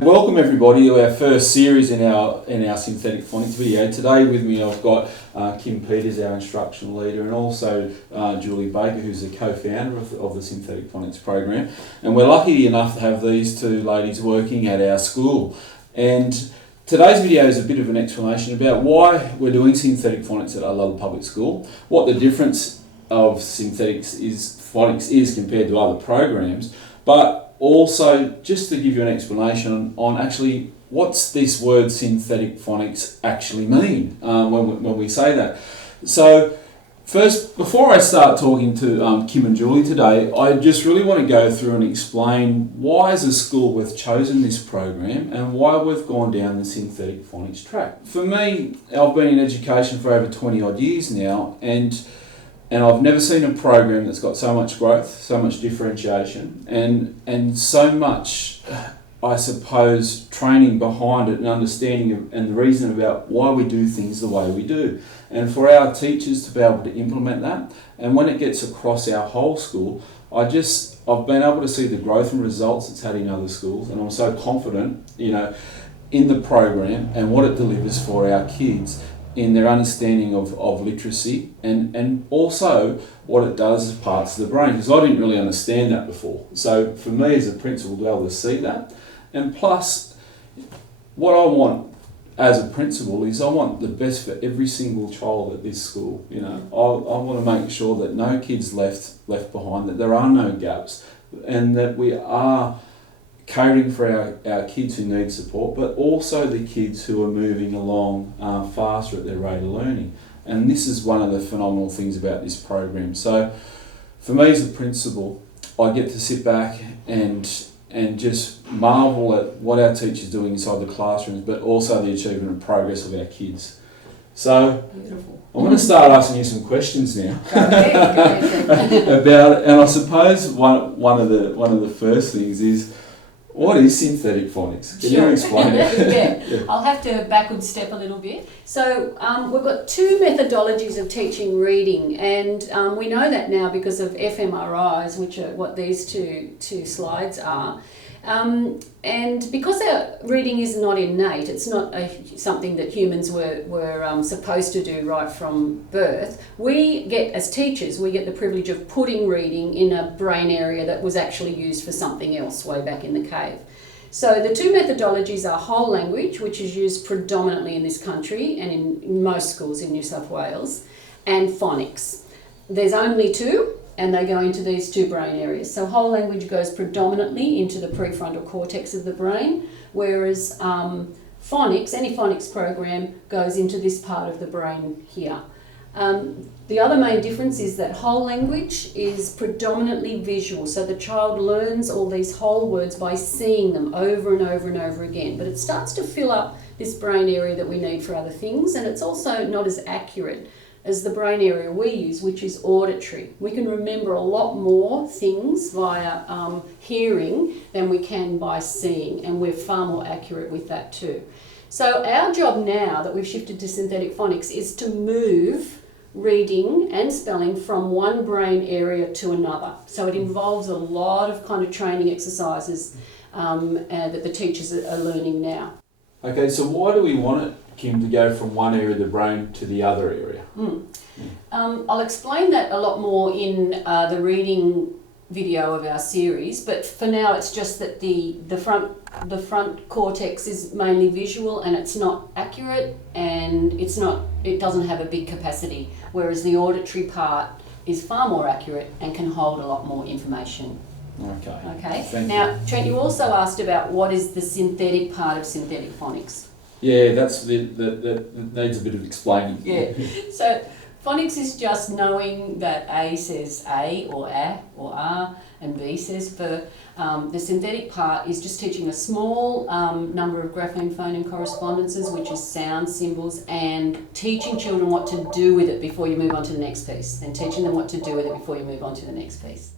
Welcome everybody to our first series in our Synthetic Phonics video. Today with me I've got Kim Peters, our instructional leader, and also Julie Baker, who's the co-founder of the Synthetic Phonics program. And we're lucky enough to have these two ladies working at our school. And today's video is a bit of an explanation about why we're doing Synthetic Phonics at Ulladulla Public School, what the difference of phonics is compared to other programs, but also just to give you an explanation on actually what's this word synthetic phonics actually mean when we say that. So first, before I start talking to Kim and Julie today, I just really want to go through and explain why as a school we've chosen this program and why we've gone down the synthetic phonics track. For me, I've been in education for over 20 odd years now, and I've never seen a program that's got so much growth, so much differentiation, and so much, I suppose, training behind it and understanding and the reason about why we do things the way we do. And for our teachers to be able to implement that, and when it gets across our whole school, I've been able to see the growth and results it's had in other schools, and I'm so confident, in the program and what it delivers for our kids in their understanding of literacy and also what it does as parts of the brain, because I didn't really understand that before. So for me as a principal to be able to see that, and plus what I want as a principal is I want the best for every single child at this school. I want to make sure that no kid's left behind, that there are no gaps, and that we are catering for our kids who need support, but also the kids who are moving along faster at their rate of learning. And this is one of the phenomenal things about this program. So for me as a principal, I get to sit back and just marvel at what our teachers are doing inside the classrooms, but also the achievement and progress of our kids. So beautiful. I'm going to start asking you some questions now about it. And I suppose one of the first things is, what is synthetic phonics? Can you explain it? Yeah, I'll have to backward step a little bit. So we've got two methodologies of teaching reading, and we know that now because of fMRIs, which are what these two slides are. And because our reading is not innate, it's not something that humans were supposed to do right from birth, as teachers, we get the privilege of putting reading in a brain area that was actually used for something else way back in the cave. So the two methodologies are whole language, which is used predominantly in this country and in most schools in New South Wales, and phonics. There's only two, and they go into these two brain areas. So whole language goes predominantly into the prefrontal cortex of the brain, whereas phonics, any phonics program, goes into this part of the brain here. The other main difference is that whole language is predominantly visual, so the child learns all these whole words by seeing them over and over and over again, but it starts to fill up this brain area that we need for other things, and it's also not as accurate as the brain area we use, which is auditory. We can remember a lot more things via hearing than we can by seeing, and we're far more accurate with that too. So our job now that we've shifted to synthetic phonics is to move reading and spelling from one brain area to another. So it involves a lot of kind of training exercises that the teachers are learning now. Okay, so why do we want it, Kim, to go from one area of the brain to the other area? I'll explain that a lot more in the reading video of our series, but for now it's just that the front cortex is mainly visual and it's not accurate, and it doesn't have a big capacity, whereas the auditory part is far more accurate and can hold a lot more information. Okay. Now, Trent, you also asked about what is the synthetic part of synthetic phonics. Yeah, that needs a bit of explaining. Yeah. So phonics is just knowing that A says A or A, and B says B. The synthetic part is just teaching a small number of grapheme phoneme correspondences, which is sound, symbols, and teaching children what to do with it before you move on to the next piece, and teaching them what to do with it before you move on to the next piece.